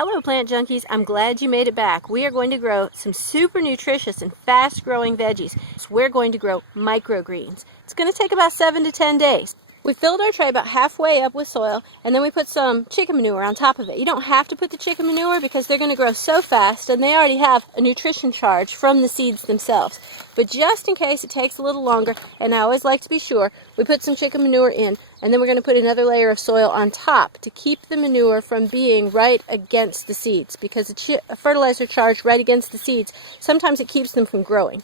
Hello plant junkies, I'm glad you made it back. We are going to grow some super nutritious and fast growing veggies. So we're going to grow microgreens. It's going to take about 7 to 10 days. We filled our tray about halfway up with soil, and then we put some chicken manure on top of it. You don't have to put the chicken manure because they're going to grow so fast and they already have a nutrition charge from the seeds themselves. But just in case it takes a little longer, and I always like to be sure, we put some chicken manure in, and then we're going to put another layer of soil on top to keep the manure from being right against the seeds, because a fertilizer charge right against the seeds, sometimes it keeps them from growing.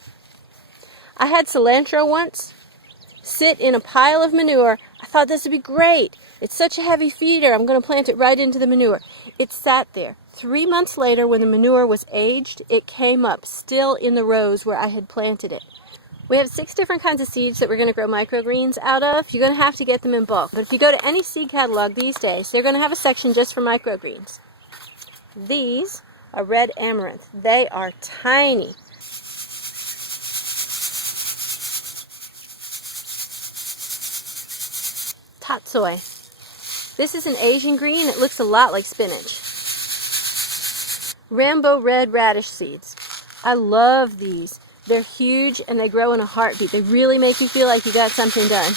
I had cilantro once sit in a pile of manure. I thought this would be great. It's such a heavy feeder. I'm going to plant it right into the manure. It sat there. 3 months later, when the manure was aged, it came up still in the rows where I had planted it. We have 6 different kinds of seeds that we're going to grow microgreens out of. You're going to have to get them in bulk. But if you go to any seed catalog these days, they're going to have a section just for microgreens. These are red amaranth. They are tiny. Tatsoi. This is an Asian green. It looks a lot like spinach. Rambo red radish seeds. I love these. They're huge and they grow in a heartbeat. They really make you feel like you got something done.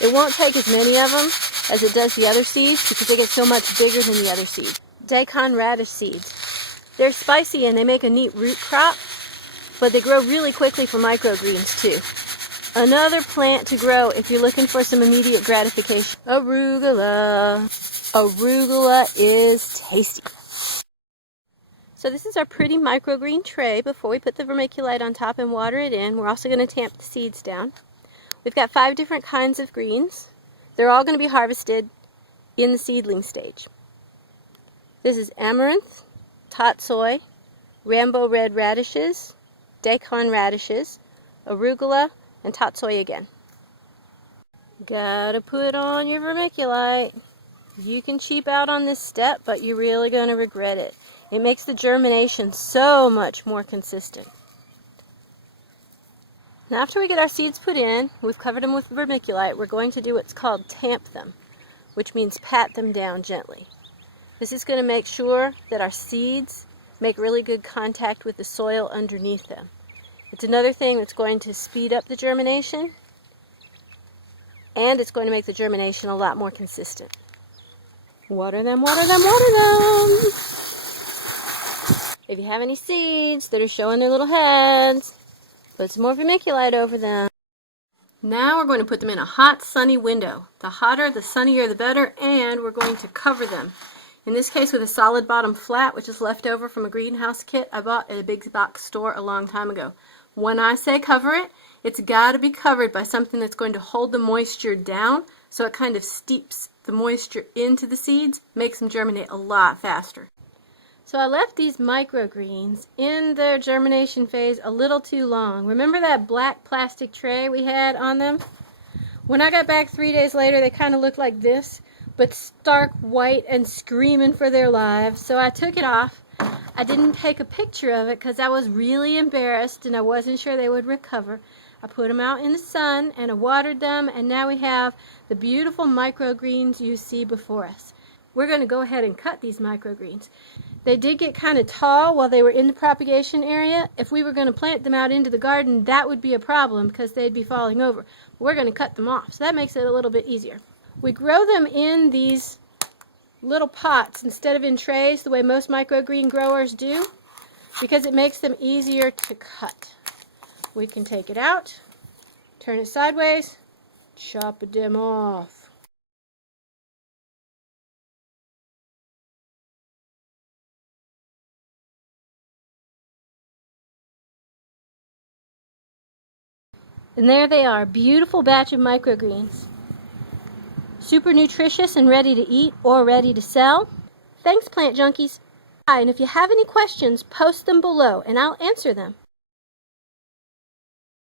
It won't take as many of them as it does the other seeds because they get so much bigger than the other seeds. Daikon radish seeds. They're spicy and they make a neat root crop, but they grow really quickly for microgreens too. Another plant to grow if you're looking for some immediate gratification. Arugula. Arugula is tasty. So this is our pretty microgreen tray before we put the vermiculite on top and water it in. We're also going to tamp the seeds down. We've got 5 different kinds of greens. They're all going to be harvested in the seedling stage. This is Amaranth, Tatsoi, Rambo red radishes, Daikon radishes, Arugula, and Tatsoi again. Gotta put on your vermiculite. You can cheap out on this step, but you're really going to regret it. It makes the germination so much more consistent. Now after we get our seeds put in, we've covered them with vermiculite, we're going to do what's called tamp them, which means pat them down gently. This is going to make sure that our seeds make really good contact with the soil underneath them. It's another thing that's going to speed up the germination, and it's going to make the germination a lot more consistent. Water them, water them, water them! If you have any seeds that are showing their little heads, put some more vermiculite over them. Now we're going to put them in a hot, sunny window. The hotter, the sunnier, the better, and we're going to cover them. In this case with a solid bottom flat, which is left over from a greenhouse kit I bought at a big box store a long time ago. When I say cover it, it's got to be covered by something that's going to hold the moisture down, so it kind of steeps the moisture into the seeds, makes them germinate a lot faster. So I left these microgreens in their germination phase a little too long. Remember that black plastic tray we had on them? When I got back 3 days later, they kind of looked like this, but stark white and screaming for their lives. So I took it off. I didn't take a picture of it because I was really embarrassed and I wasn't sure they would recover. I put them out in the sun and I watered them, and now we have the beautiful microgreens you see before us. We're going to go ahead and cut these microgreens. They did get kind of tall while they were in the propagation area. If we were going to plant them out into the garden, that would be a problem because they'd be falling over. We're going to cut them off, so that makes it a little bit easier. We grow them in these little pots instead of in trays the way most microgreen growers do, because it makes them easier to cut. We can take it out, turn it sideways, chop them off. And there they are, beautiful batch of microgreens. Super nutritious and ready to eat or ready to sell. Thanks, plant junkies. And if you have any questions, post them below and I'll answer them.